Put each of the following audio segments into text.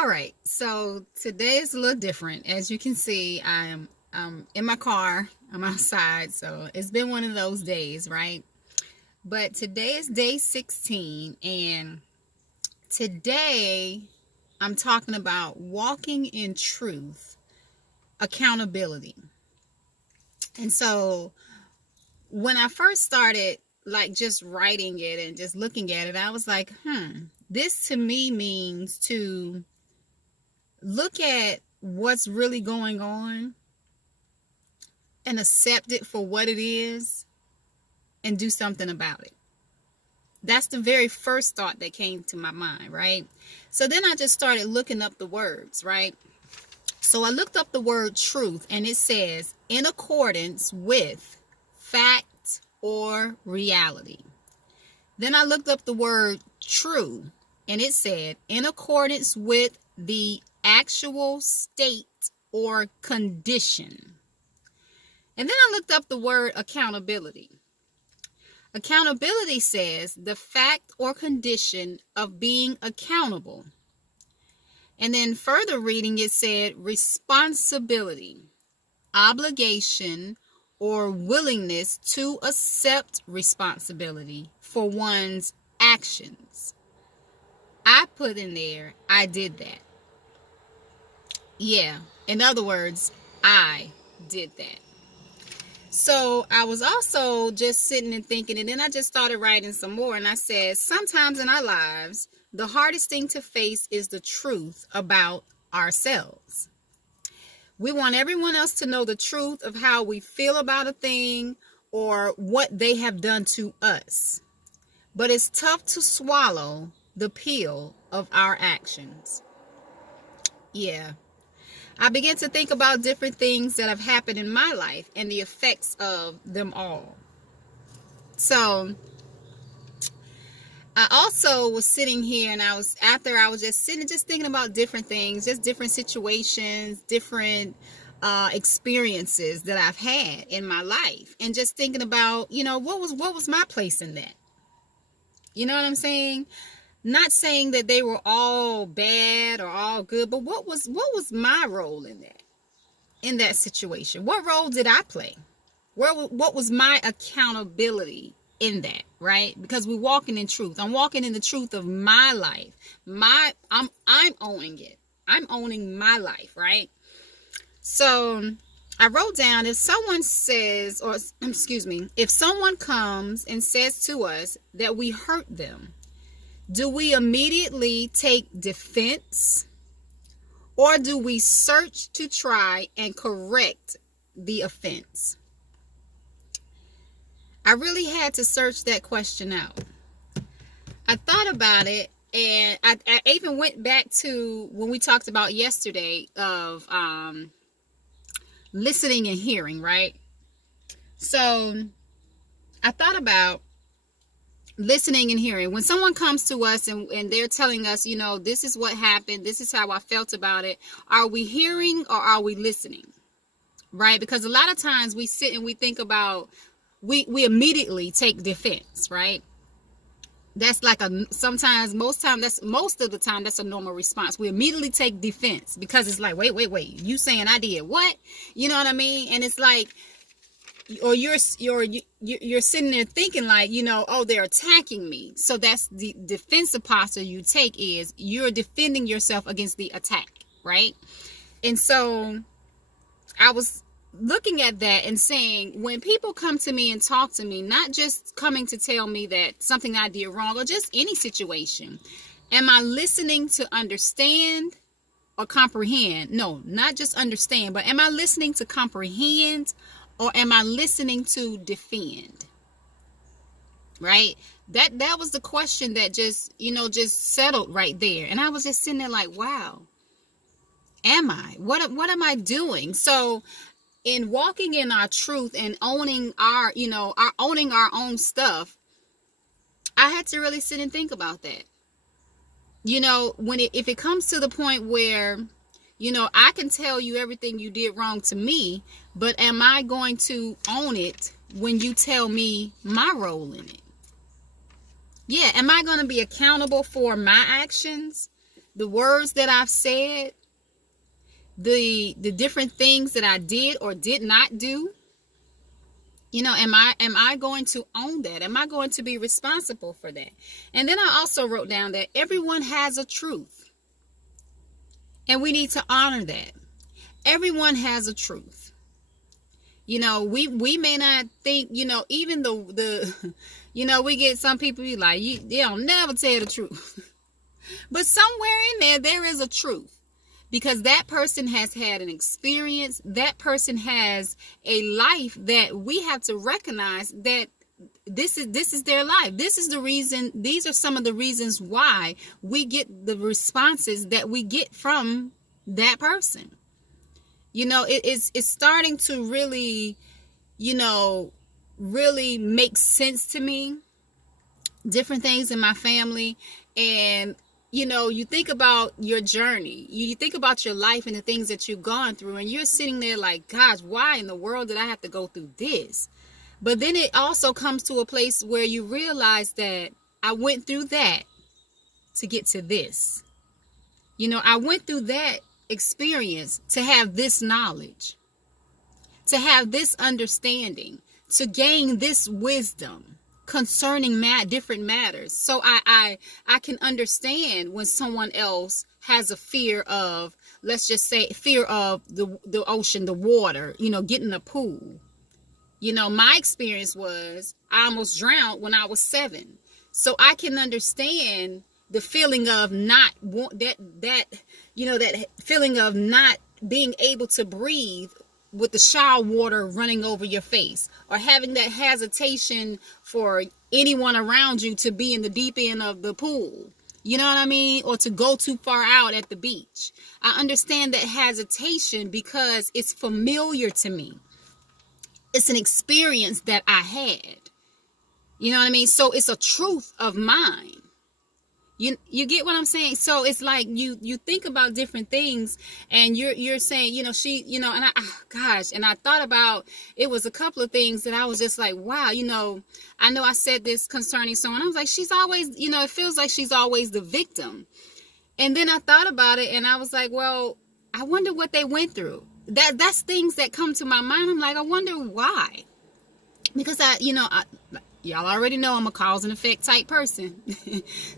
All right, so today is a little different. As you can see, I'm in my car. I'm outside, so it's been one of those days, right? But today is day 16, and today I'm talking about walking in truth, accountability. And so when I first started, like just writing it and just looking at it, I was like, this to me means to look at what's really going on and accept it for what it is and do something about it. That's the very first thought that came to my mind, right? So then I just started looking up the words, right? So I looked up the word truth, and it says in accordance with fact or reality. Then I looked up the word true, and it said in accordance with the actual state or condition. And then I looked up the word accountability. Accountability says the fact or condition of being accountable. And then further reading, it said responsibility, obligation, or willingness to accept responsibility for one's actions. I put in there, I did that. Yeah, in other words, I did that. So I was also just sitting and thinking, and then I just started writing some more, and I said, sometimes in our lives, the hardest thing to face is the truth about ourselves. We want everyone else to know the truth of how we feel about a thing or what they have done to us. But it's tough to swallow the pill of our actions. Yeah. I began to think about different things that have happened in my life and the effects of them all. So I also was sitting here, and I was just sitting, just thinking about different things, just different situations, different experiences that I've had in my life, and just thinking about, what was my place in that? You know what I'm saying? Not saying that they were all bad or all good, but what was my role in that situation? What role did I play? What was my accountability in that, right? Because we're walking in truth. I'm walking in the truth of my life. I'm owning it. I'm owning my life, right? So I wrote down, if someone comes and says to us that we hurt them, do we immediately take defense, or do we search to try and correct the offense? I really had to search that question out. I thought about it, and I even went back to when we talked about yesterday of listening and hearing, right? So I thought about listening and hearing. When someone comes to us and they're telling us, this is what happened, this is how I felt about it, are we hearing or are we listening? Right? Because a lot of times we sit and we think about, we immediately take defense, right? That's like most of the time that's a normal response. We immediately take defense because it's like, wait, you saying I did what? You know what I mean? And it's like, or you're sitting there thinking like, oh, they're attacking me. So that's the defensive posture you take, is you're defending yourself against the attack, right? And so I was looking at that and saying, when people come to me and talk to me, not just coming to tell me that something I did wrong or just any situation, am I listening to understand or comprehend? No, not just understand, but am I listening to comprehend, or am I listening to defend? Right? That was the question that just settled right there. And I was just sitting there like, wow, am I? What am I doing? So in walking in our truth and owning our own stuff, I had to really sit and think about that. If it comes to the point where, I can tell you everything you did wrong to me, but am I going to own it when you tell me my role in it? Yeah, am I going to be accountable for my actions? the words that I've said, the different things that I did or did not do, am I going to own that? Am I going to be responsible for that? And then I also wrote down that everyone has a truth, and we need to honor that. Everyone has a truth. We may not think, even the we get some people be like, they'll never tell the truth. But somewhere in there is a truth. Because that person has had an experience, that person has a life that we have to recognize that this is their life. This is the reason, these are some of the reasons why we get the responses that we get from that person. It's starting to really, really make sense to me. Different things in my family, and you think about your journey, you think about your life and the things that you've gone through, and you're sitting there like, gosh, why in the world did I have to go through this? But then it also comes to a place where you realize that I went through that to get to this. I went through that experience to have this knowledge, to have this understanding, to gain this wisdom concerning different matters. So I can understand when someone else has a fear of, let's just say, fear of the ocean, the water, getting in a pool. My experience was I almost drowned when I was 7. So I can understand the feeling of not that feeling of not being able to breathe with the shower water running over your face, or having that hesitation for anyone around you to be in the deep end of the pool. You know what I mean? Or to go too far out at the beach. I understand that hesitation because it's familiar to me. It's an experience that I had. You know what I mean? So it's a truth of mine. You get what I'm saying? So it's like you think about different things, and you're saying, she, and and I thought about, it was a couple of things that I was just like, wow, I know I said this concerning someone. I was like, she's always, it feels like she's always the victim. And then I thought about it, and I was like, well, I wonder what they went through. That's things that come to my mind. I'm like, I wonder why. Because y'all already know I'm a cause and effect type person.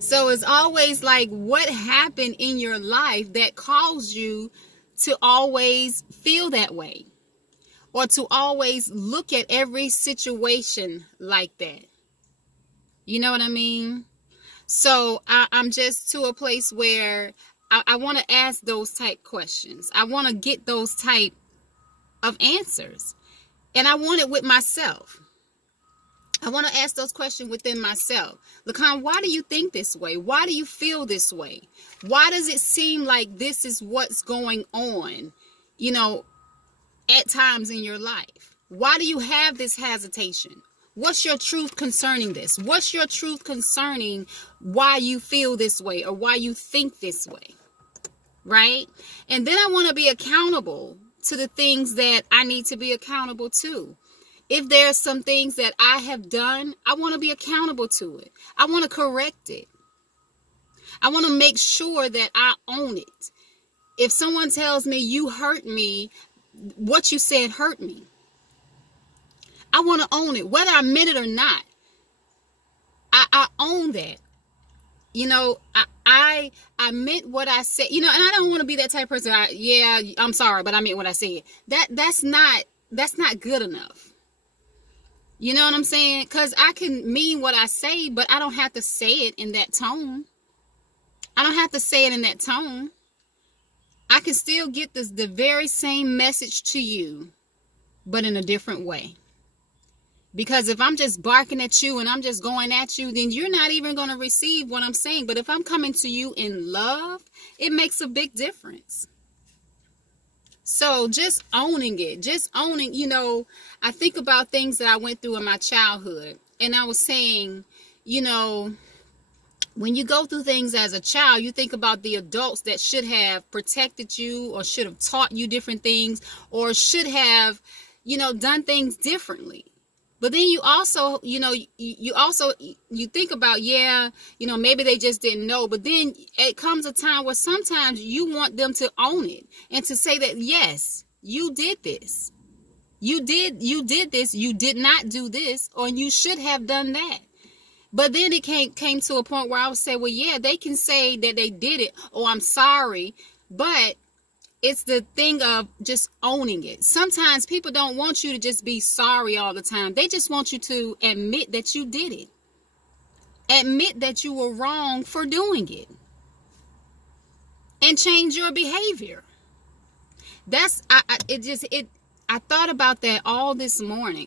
So it's always like, what happened in your life that caused you to always feel that way, or to always look at every situation like that? You know what I mean? So I'm just to a place where I want to ask those type questions. I want to get those type of answers. And I want it with myself. I want to ask those questions within myself. Lacan, why do you think this way? Why do you feel this way? Why does it seem like this is what's going on, at times in your life? Why do you have this hesitation? What's your truth concerning this? What's your truth concerning why you feel this way or why you think this way? Right? And then I want to be accountable to the things that I need to be accountable to. If there's some things that I have done, I want to be accountable to it. I want to correct it. I want to make sure that I own it. If someone tells me you hurt me, what you said hurt me, I want to own it, whether I meant it or not. I own that. I meant what I said. And I don't want to be that type of person. I'm sorry, but I meant what I said. That's not good enough. You know what I'm saying? Because I can mean what I say, but I don't have to say it in that tone. I don't have to say it in that tone. I can still get the very same message to you, but in a different way. Because if I'm just barking at you and I'm just going at you, then you're not even going to receive what I'm saying. But if I'm coming to you in love, it makes a big difference. So just owning it, I think about things that I went through in my childhood. And I was saying, when you go through things as a child, you think about the adults that should have protected you or should have taught you different things or should have, done things differently. But then you also, you think about, yeah, maybe they just didn't know. But then it comes a time where sometimes you want them to own it and to say that, yes, you did this. You did this. You did not do this, or you should have done that. But then it came to a point where I would say, well, yeah, they can say that they did it. Oh, I'm sorry. But it's the thing of just owning it. Sometimes people don't want you to just be sorry all the time. They just want you to admit that you did it. Admit that you were wrong for doing it. And change your behavior. I thought about that all this morning,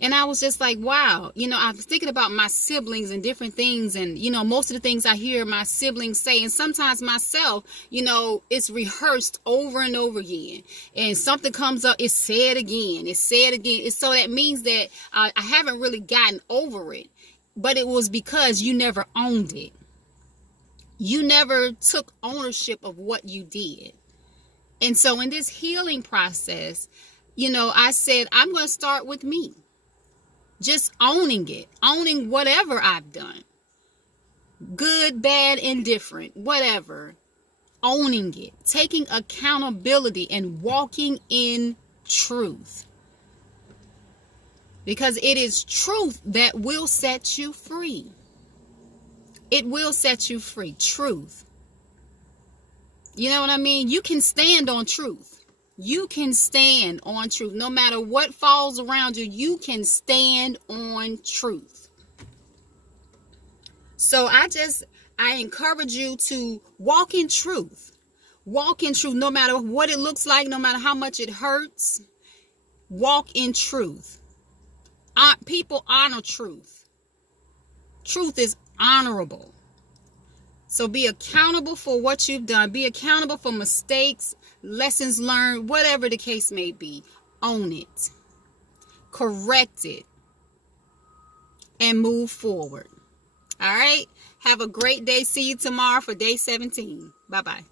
and I was just like, wow, I was thinking about my siblings and different things, and most of the things I hear my siblings say, and sometimes myself, it's rehearsed over and over again, and something comes up, it's said again, so that means that I haven't really gotten over it, but it was because you never owned it. You never took ownership of what you did. And so in this healing process, I said, I'm going to start with me. Just owning it. Owning whatever I've done. Good, bad, indifferent, whatever. Owning it. Taking accountability and walking in truth. Because it is truth that will set you free. It will set you free. Truth. You know what I mean? You can stand on truth. You can stand on truth. No matter what falls around you, you can stand on truth. So I encourage you to walk in truth. Walk in truth, no matter what it looks like, no matter how much it hurts. Walk in truth. People honor truth. Truth is honorable. So be accountable for what you've done. Be accountable for mistakes, lessons learned, whatever the case may be. Own it. Correct it. And move forward. All right? Have a great day. See you tomorrow for day 17. Bye-bye.